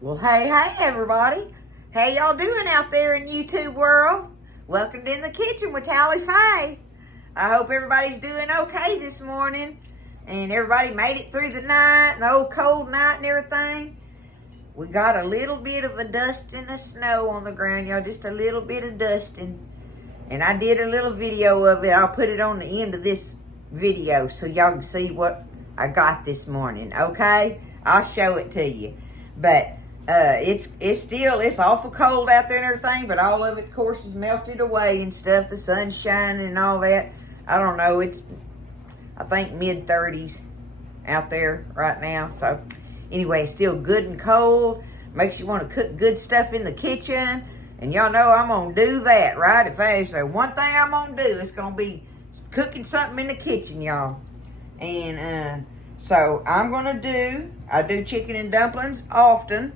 Well, hey, everybody. How y'all doing out there in YouTube world? Welcome to In the Kitchen with Tally Faye. I hope everybody's doing okay this morning and everybody made it through the night, the old cold night and everything. We got a little bit of a dusting of snow on the ground, y'all, just a little bit of dusting. And I did a little video of it. I'll put it on the end of this video so y'all can see what I got this morning, okay? I'll show it to you. But it's awful cold out there and everything, but all of it, of course, is melted away and stuff. The sun's shining and all that. I don't know, I think mid-30s out there right now. So anyway, it's still good and cold. Makes you want to cook good stuff in the kitchen. And y'all know I'm going to do that, right? If I say one thing I'm going to do, it's going to be cooking something in the kitchen, y'all. And so I do chicken and dumplings often,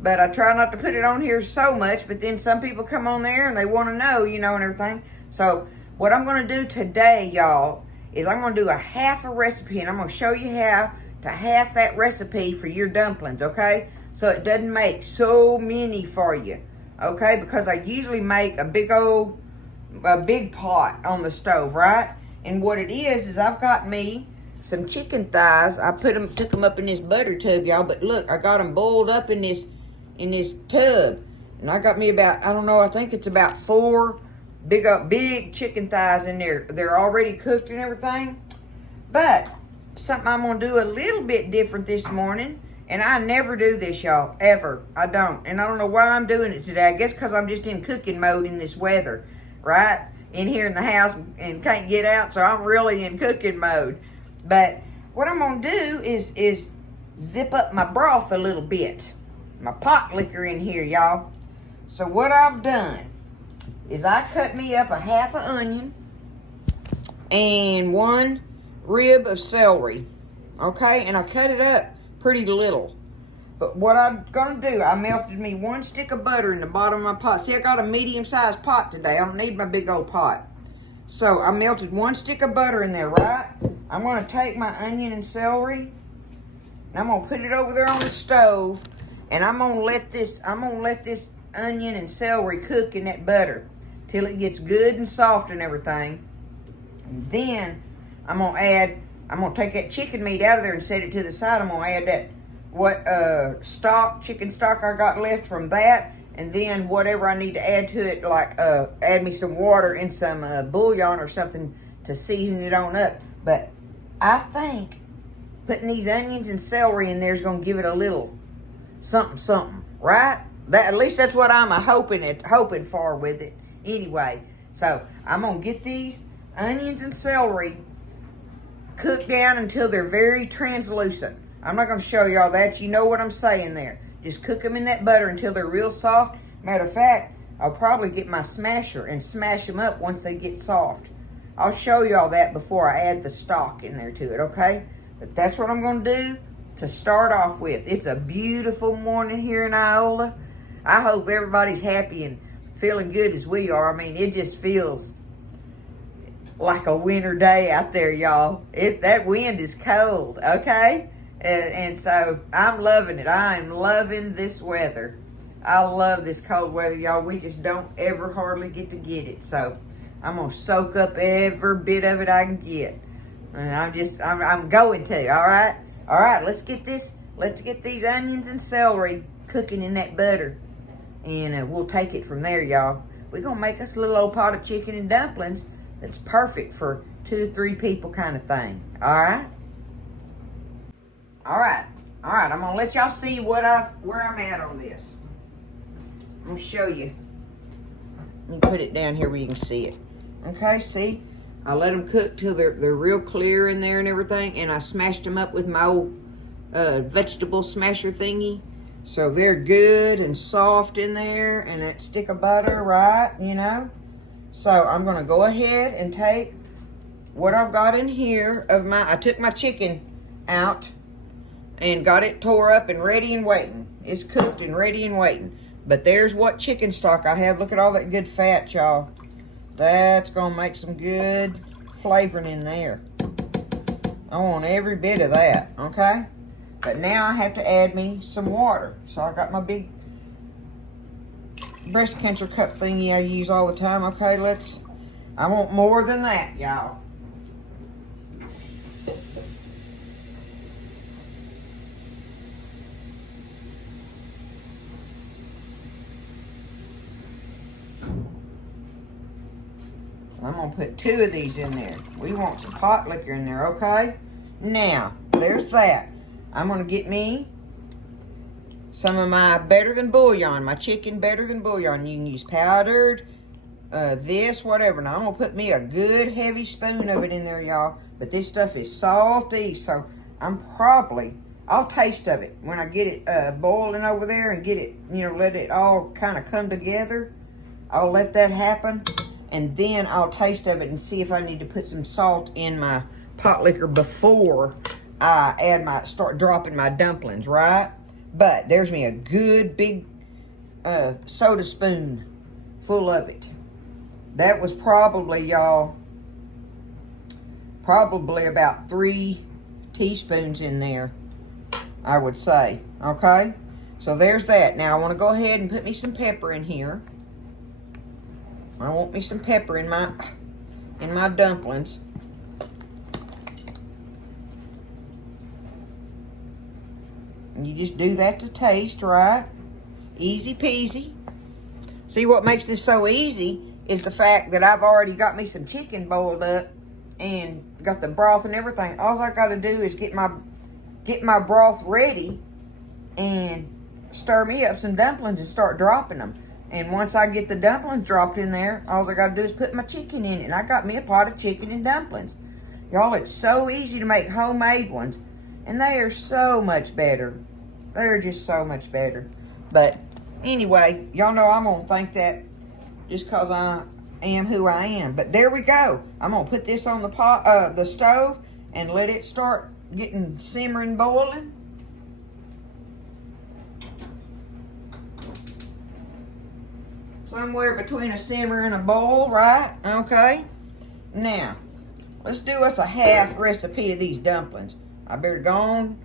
but I try not to put it on here so much. But then some people come on there and they want to know, and everything. So what I'm going to do today, y'all, is I'm going to do a half a recipe, and I'm going to show you how to half that recipe for your dumplings, okay? So it doesn't make so many for you, okay? Because I usually make a big pot on the stove, right? And what it is I've got me some chicken thighs. I took them up in this butter tub, y'all. But look, I got them boiled up in this tub, and I got me about, I don't know, I think it's about 4 big chicken thighs in there. They're already cooked and everything. But something I'm gonna do a little bit different this morning, and I never do this, y'all, ever. I don't, and I don't know why I'm doing it today. I guess because I'm just in cooking mode in this weather, right? In here in the house and can't get out, so I'm really in cooking mode. But what I'm gonna do is zip up my broth a little bit, my pot liquor in here, y'all. So what I've done is I cut me up a half an onion and 1 rib of celery, okay? And I cut it up pretty little. But what I'm gonna do, I melted me 1 stick of butter in the bottom of my pot. See, I got a medium-sized pot today. I don't need my big old pot. So I melted 1 stick of butter in there, right? I'm gonna take my onion and celery, and I'm gonna put it over there on the stove, and I'm gonna let this onion and celery cook in that butter till it gets good and soft and everything. And then I'm gonna take that chicken meat out of there and set it to the side. I'm gonna add that chicken stock I got left from that, and then whatever I need to add to it, like add me some water and some bouillon or something to season it on up. But I think putting these onions and celery in there is gonna give it a little something, right? At least that's what I'm hoping for with it. Anyway, so I'm gonna get these onions and celery cooked down until they're very translucent. I'm not going to show y'all that. You know what I'm saying there. Just cook them in that butter until they're real soft. Matter of fact, I'll probably get my smasher and smash them up once they get soft. I'll show y'all that before I add the stock in there to it, okay? But that's what I'm going to do to start off with. It's a beautiful morning here in Iola. I hope everybody's happy and feeling good as we are. I mean, it just feels like a winter day out there, y'all. That wind is cold, okay? And so I'm loving it. I am loving this weather. I love this cold weather, y'all. We just don't ever hardly get to get it. So I'm going to soak up every bit of it I can get. And I'm going to, all right? All right, let's get these onions and celery cooking in that butter. And we'll take it from there, y'all. We're going to make us a little old pot of chicken and dumplings that's perfect for 2 or 3 people kind of thing. All right? All right. I'm going to let y'all see where I'm at on this. I'm going to show you. Let me put it down here where you can see it. Okay, see? I let them cook till they're real clear in there and everything, and I smashed them up with my old vegetable smasher thingy. So they're good and soft in there, and that stick of butter, right, So I'm going to go ahead and take what I've got in here I took my chicken out and got it tore up and ready and waiting. It's cooked and ready and waiting. But there's what chicken stock I have. Look at all that good fat, y'all. That's going to make some good flavoring in there. I want every bit of that, okay? But now I have to add me some water. So I got my big breast cancer cup thingy I use all the time. Okay, I want more than that, y'all. I'm going to put 2 of these in there. We want some pot liquor in there, okay? Now, there's that. I'm going to get me some of my better than bouillon, my chicken better than bouillon. You can use powdered, this, whatever. Now, I'm going to put me a good heavy spoon of it in there, y'all. But this stuff is salty, so I'll taste of it when I get it boiling over there and get it, let it all kind of come together. I'll let that happen. And then I'll taste of it and see if I need to put some salt in my pot liquor before I start dropping my dumplings, right? But there's me a good big soda spoon full of it. That was probably, y'all, about 3 teaspoons in there, I would say. Okay? So there's that. Now I want to go ahead and put me some pepper in here. I want me some pepper in my dumplings. And you just do that to taste, right? Easy peasy. See, what makes this so easy is the fact that I've already got me some chicken boiled up and got the broth and everything. All I got to do is get my broth ready and stir me up some dumplings and start dropping them. And once I get the dumplings dropped in there, all I got to do is put my chicken in it. And I got me a pot of chicken and dumplings. Y'all, it's so easy to make homemade ones. And they are so much better. They're just so much better. But anyway, y'all know I'm going to think that just because I am who I am. But there we go. I'm going to put this on the stove and let it start getting simmering, boiling. Somewhere between a simmer and a boil, right? Okay. Now, let's do us a half recipe of these dumplings. I better go on,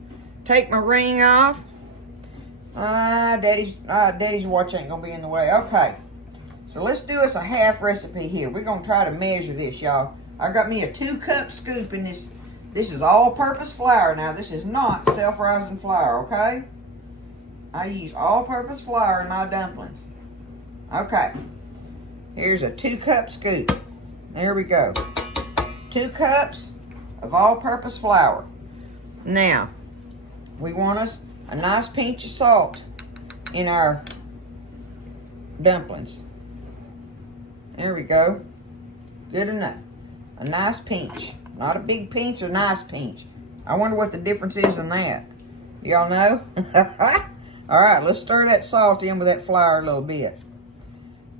take my ring off. Daddy's watch ain't gonna be in the way. Okay. So let's do us a half recipe here. We're gonna try to measure this, y'all. I got me a 2-cup scoop in this. This is all-purpose flour. Now, this is not self-rising flour, okay? I use all-purpose flour in my dumplings. Okay, here's a 2-cup scoop. There we go. 2 cups of all-purpose flour. Now, we want us a nice pinch of salt in our dumplings. There we go. Good enough. A nice pinch. Not a big pinch, a nice pinch. I wonder what the difference is in that. Y'all know? All right, let's stir that salt in with that flour a little bit.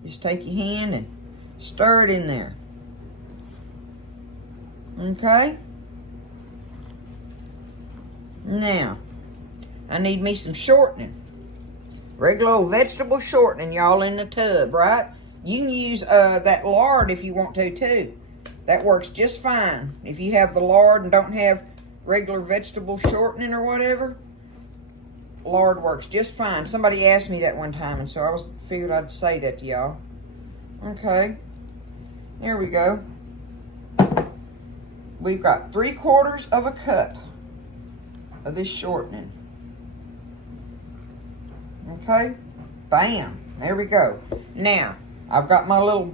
Just take your hand and stir it in there. Okay? Now, I need me some shortening. Regular old vegetable shortening, y'all, in the tub, right? You can use that lard if you want to, too. That works just fine. If you have the lard and don't have regular vegetable shortening or whatever, lard works just fine. Somebody asked me that one time, and so I figured I'd say that to y'all. Okay, there we go. We've got 3/4 of a cup of this shortening. Okay, bam, there we go. Now, I've got my little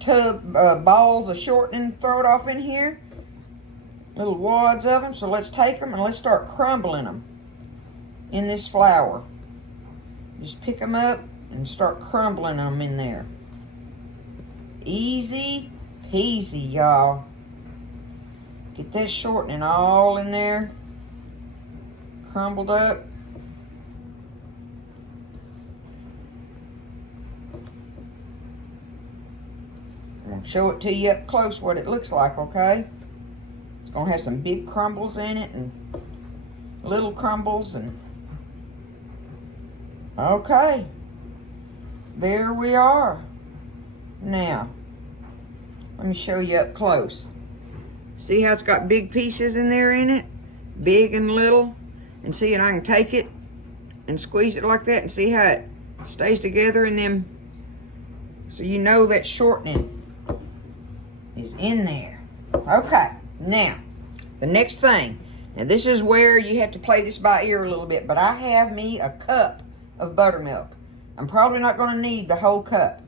tub balls of shortening thrown off in here. Little wads of them, so let's take them and let's start crumbling them in this flour. Just pick them up and start crumbling them in there. Easy peasy, y'all. Get that shortening all in there, crumbled up. I'm going to show it to you up close what it looks like, okay? It's going to have some big crumbles in it and little crumbles and okay, there we are. Now, let me show you up close. See how it's got big pieces in there in it? Big and little. And see, and I can take it and squeeze it like that and see how it stays together in them. So you know that shortening is in there. Okay, now, the next thing. Now this is where you have to play this by ear a little bit, but I have me a cup of buttermilk. I'm probably not going to need the whole cup.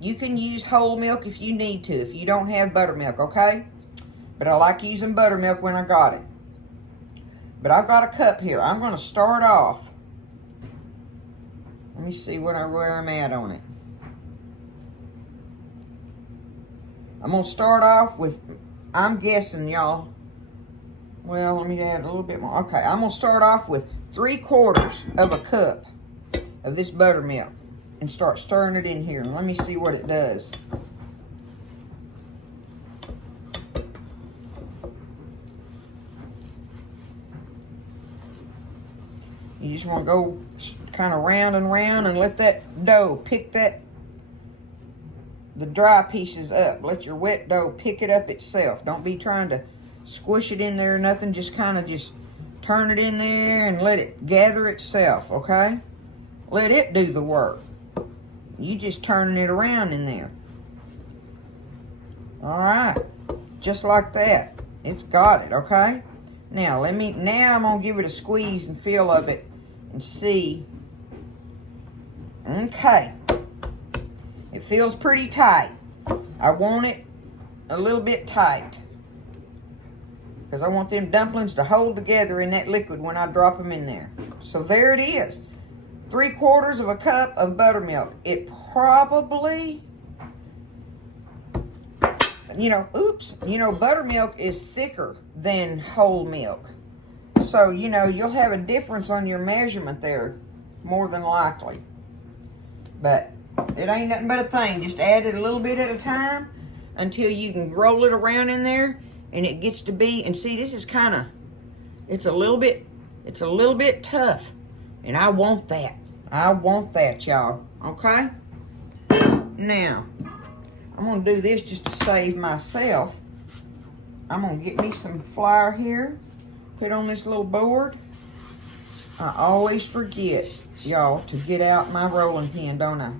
You can use whole milk if you need to, if you don't have buttermilk, okay? But I like using buttermilk when I got it. But I've got a cup here. I'm going to start off. Let me see where I'm at on it. I'm going to start off with, I'm guessing, y'all. Well, let me add a little bit more. Okay, I'm going to start off with 3/4 of a cup of this buttermilk and start stirring it in here. And let me see what it does. You just want to go kind of round and round and let that dough pick the dry pieces up. Let your wet dough pick it up itself. Don't be trying to squish it in there or nothing. Just kind of just turn it in there and let it gather itself, okay? Let it do the work. You just turning it around in there. All right, just like that. It's got it, okay? Now I'm gonna give it a squeeze and feel of it and see. Okay, it feels pretty tight. I want it a little bit tight because I want them dumplings to hold together in that liquid when I drop them in there. So there it is. 3/4 of a cup of buttermilk. It probably, buttermilk is thicker than whole milk. So, you'll have a difference on your measurement there, more than likely. But it ain't nothing but a thing. Just add it a little bit at a time until you can roll it around in there and it gets to be, and see, this is kind of, it's a little bit tough. And I want that. I want that, y'all. Okay? Now, I'm going to do this just to save myself. I'm going to get me some flour here. Put on this little board. I always forget, y'all, to get out my rolling pin, don't I?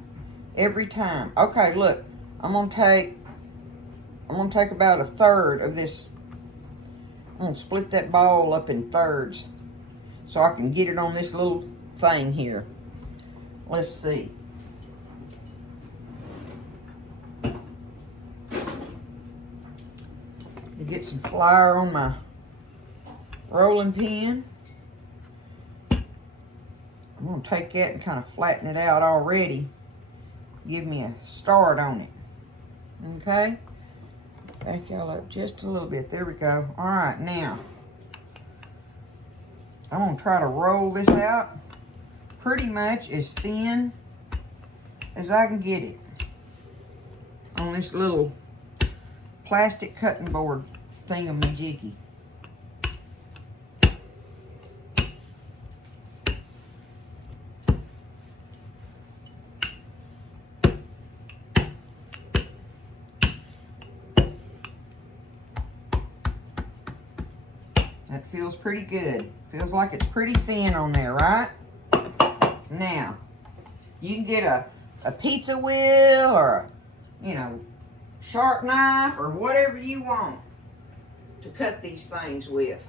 Every time. Okay, look. I'm going to take about 1/3 of this. I'm going to split that ball up in thirds so I can get it on this little thing here. Let's see. To get some flour on my rolling pin. I'm going to take that and kind of flatten it out already. Give me a start on it. Okay? Back y'all up just a little bit. There we go. All right, now I'm going to try to roll this out pretty much as thin as I can get it on this little plastic cutting board thingamajiggy. That feels pretty good. Feels like it's pretty thin on there, right? Now, you can get a pizza wheel or a, sharp knife or whatever you want to cut these things with.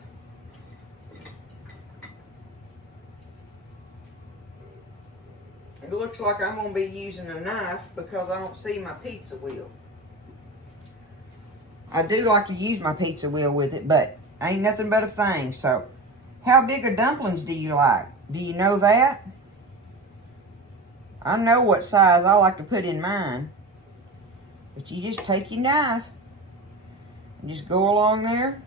It looks like I'm going to be using a knife because I don't see my pizza wheel. I do like to use my pizza wheel with it, but ain't nothing but a thing. So, how big of dumplings do you like? Do you know that? I know what size I like to put in mine. But you just take your knife and just go along there.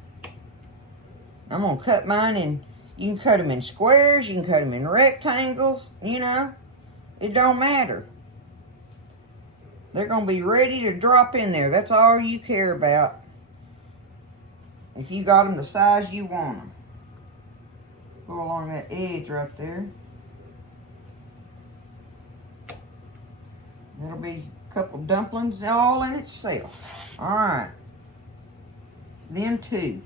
I'm going to cut mine in. You can cut them in squares. You can cut them in rectangles. It don't matter. They're going to be ready to drop in there. That's all you care about. If you got them the size you want them. Go along that edge right there. That'll be a couple dumplings all in itself. All right. Them two.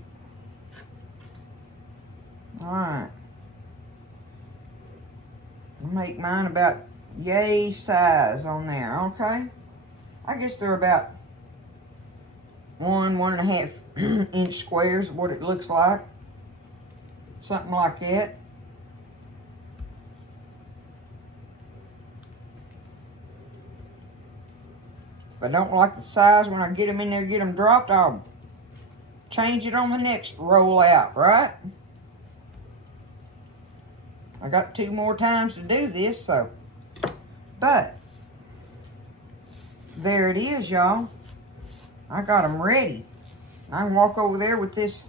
All right. Make mine about yay size on there, okay? I guess they're about 1.5 inch squares, what it looks like. Something like that. If I don't like the size when I get them in there, get them dropped, I'll change it on the next roll out, right? I got 2 more times to do this, so. But, there it is, y'all. I got them ready. I can walk over there with this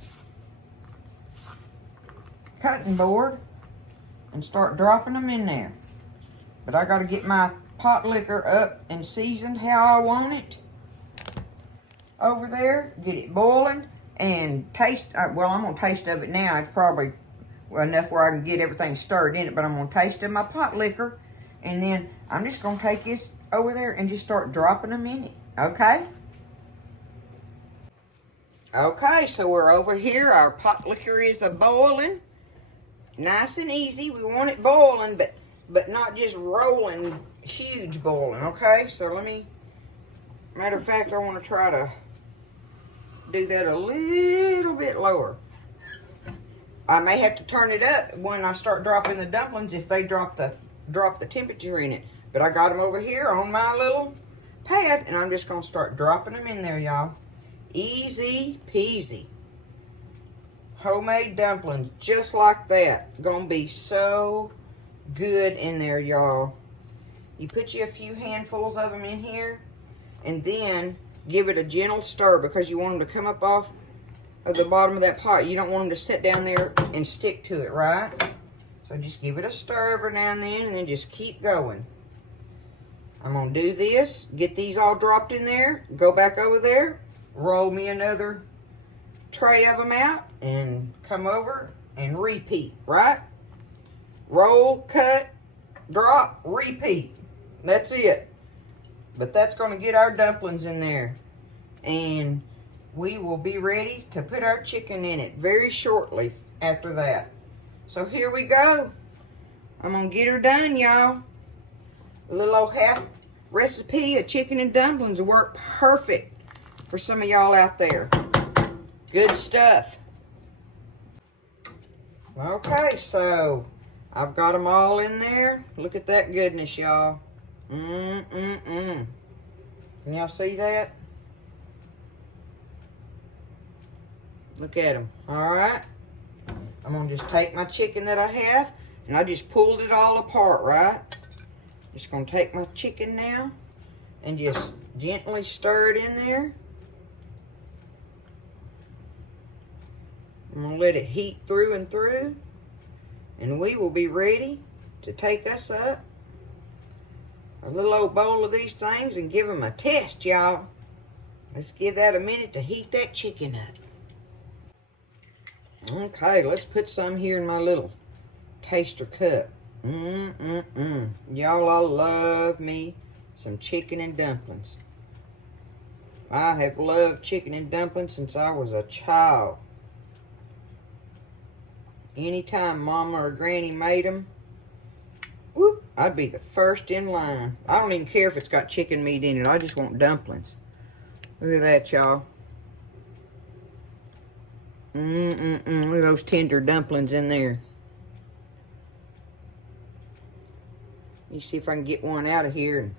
cutting board and start dropping them in there. But I got to get my pot liquor up and seasoned how I want it over there. Get it boiling and taste. Well, I'm going to taste of it now. It's probably enough where I can get everything stirred in it. But I'm going to taste of my pot liquor. And then I'm just going to take this over there and just start dropping them in it. Okay? Okay, so we're over here. Our pot liquor is a-boiling. Nice and easy. We want it boiling, but not just rolling, huge boiling, okay? So let me, matter of fact, I want to try to do that a little bit lower. I may have to turn it up when I start dropping the dumplings if they drop the temperature in it. But I got them over here on my little pad, and I'm just going to start dropping them in there, y'all. Easy peasy. Homemade dumplings, just like that. Gonna be so good in there, y'all. You put you a few handfuls of them in here, and then give it a gentle stir because you want them to come up off of the bottom of that pot. You don't want them to sit down there and stick to it, right? So just give it a stir every now and then just keep going. I'm gonna do this, get these all dropped in there, go back over there, roll me another tray of them out, and come over and repeat, right? Roll, cut, drop, repeat. That's it. But that's going to get our dumplings in there. And we will be ready to put our chicken in it very shortly after that. So here we go. I'm going to get her done, y'all. A little old half recipe of chicken and dumplings will work perfect for some of y'all out there. Good stuff. Okay, so I've got them all in there. Look at that goodness, y'all. Can y'all see that? Look at them. All right. I'm going to just take my chicken that I have, and I just pulled it all apart, right? Just going to take my chicken now and just gently stir it in there. I'm going to let it heat through and through, and we will be ready to take us up a little old bowl of these things and give them a test, y'all. Let's give that a minute to heat that chicken up. Okay, let's put some here in my little taster cup. Y'all all love me some chicken and dumplings. I have loved chicken and dumplings since I was a child. Anytime Mama or Granny made them, whoop, I'd be the first in line. I don't even care if it's got chicken meat in it. I just want dumplings. Look at that, y'all. Look at those tender dumplings in there. Let me see if I can get one out of here and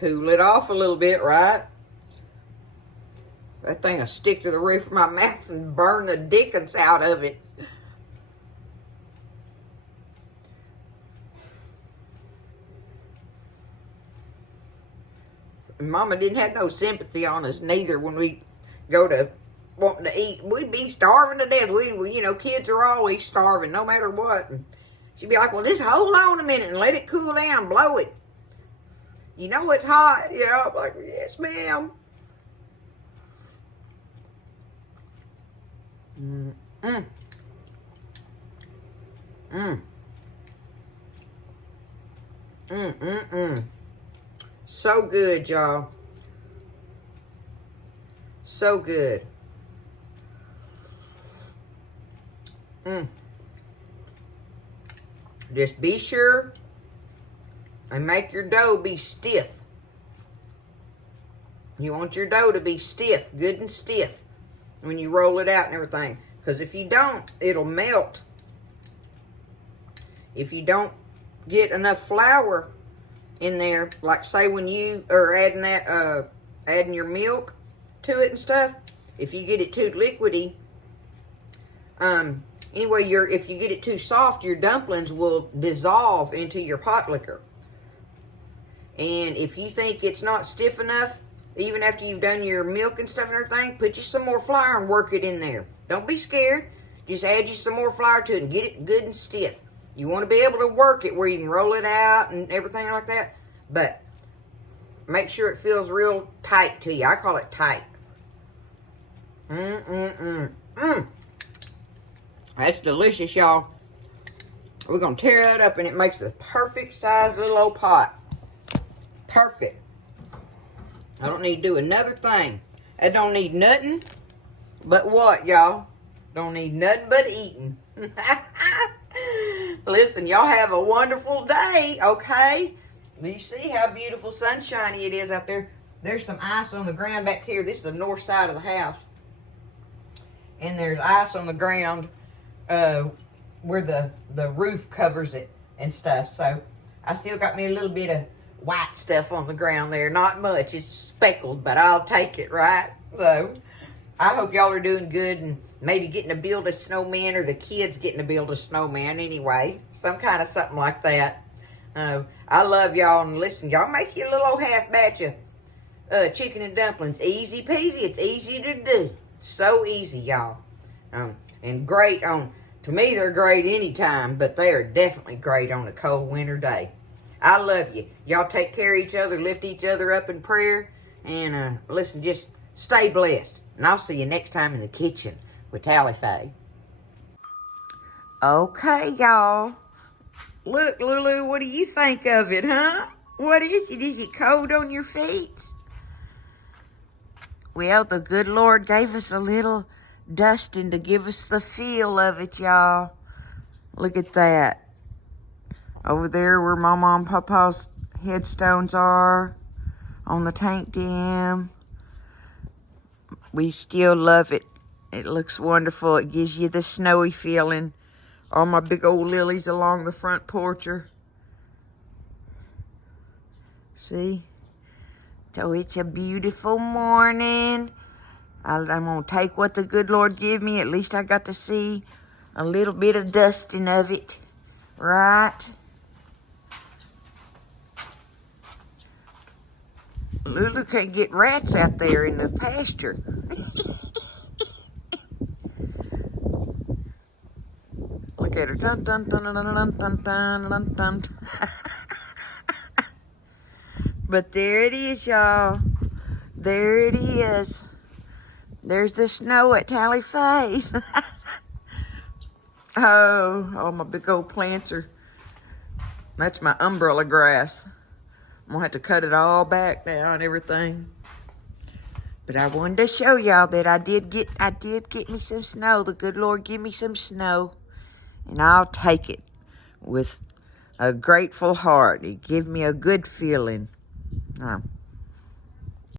cool it off a little bit, right? That thing will stick to the roof of my mouth and burn the dickens out of it. Mama didn't have no sympathy on us neither when we go to wanting to eat. We'd be starving to death. We you know, kids are always starving no matter what. And she'd be like, well, just hold on a minute and let it cool down, blow it. You know it's hot. You know, I'm like, yes, ma'am. So good, y'all. So good. Just be sure and make your dough be stiff. You want your dough to be stiff, good and stiff, when you roll it out and everything. Because if you don't, it'll melt. If you don't get enough flour in there, like say when you are adding that, adding your milk to it and stuff, if you get it too liquidy, anyway, if you get it too soft, your dumplings will dissolve into your pot liquor. And if you think it's not stiff enough, even after you've done your milk and stuff and everything, put you some more flour and work it in there. Don't be scared. Just add you some more flour to it and get it good and stiff. You want to be able to work it where you can roll it out and everything like that. But make sure it feels real tight to you. I call it tight. That's delicious, y'all. We're going to tear it up, and it makes the perfect size little old pot. Perfect. I don't need to do another thing. I don't need nothing but what, y'all? Don't need nothing but eating. Listen, y'all have a wonderful day, okay? You see how beautiful sunshiny it is out there. There's some ice on the ground back here. This is the north side of the house. And there's ice on the ground where the roof covers it and stuff. So I still got me a little bit of white stuff on the ground there. Not much. It's speckled, but I'll take it, right? So I hope y'all are doing good and maybe getting to build a snowman, or the kids getting to build a snowman anyway. Some kind of something like that. I love y'all, and listen, y'all make you a little old half batch of chicken and dumplings. Easy peasy. It's easy to do. So easy, y'all. And great to me, they're great anytime, but they are definitely great on a cold winter day. I love you. Y'all take care of each other, lift each other up in prayer, and listen, just stay blessed. And I'll see you next time in the kitchen with Tally Faye. Okay, y'all. Look, Lulu, what do you think of it, huh? What is it? Is it cold on your feet? Well, the good Lord gave us a little dusting to give us the feel of it, y'all. Look at that. Over there where Mama and Papa's headstones are on the tank dam. We still love it. It looks wonderful. It gives you the snowy feeling. All my big old lilies along the front porch are. See? So it's a beautiful morning. I'm going to take what the good Lord give me. At least I got to see a little bit of dusting of it. Right? Lulu can't get rats out there in the pasture. Look at her. Dun, dun, dun, dun, dun, dun, dun, dun, dun. But there it is, y'all. There it is. There's the snow at Tally Faye's. Oh, my big old plants are... That's my umbrella grass. I'm going to have to cut it all back now and everything. But I wanted to show y'all that I did get me some snow. The good Lord give me some snow. And I'll take it with a grateful heart. It give me a good feeling.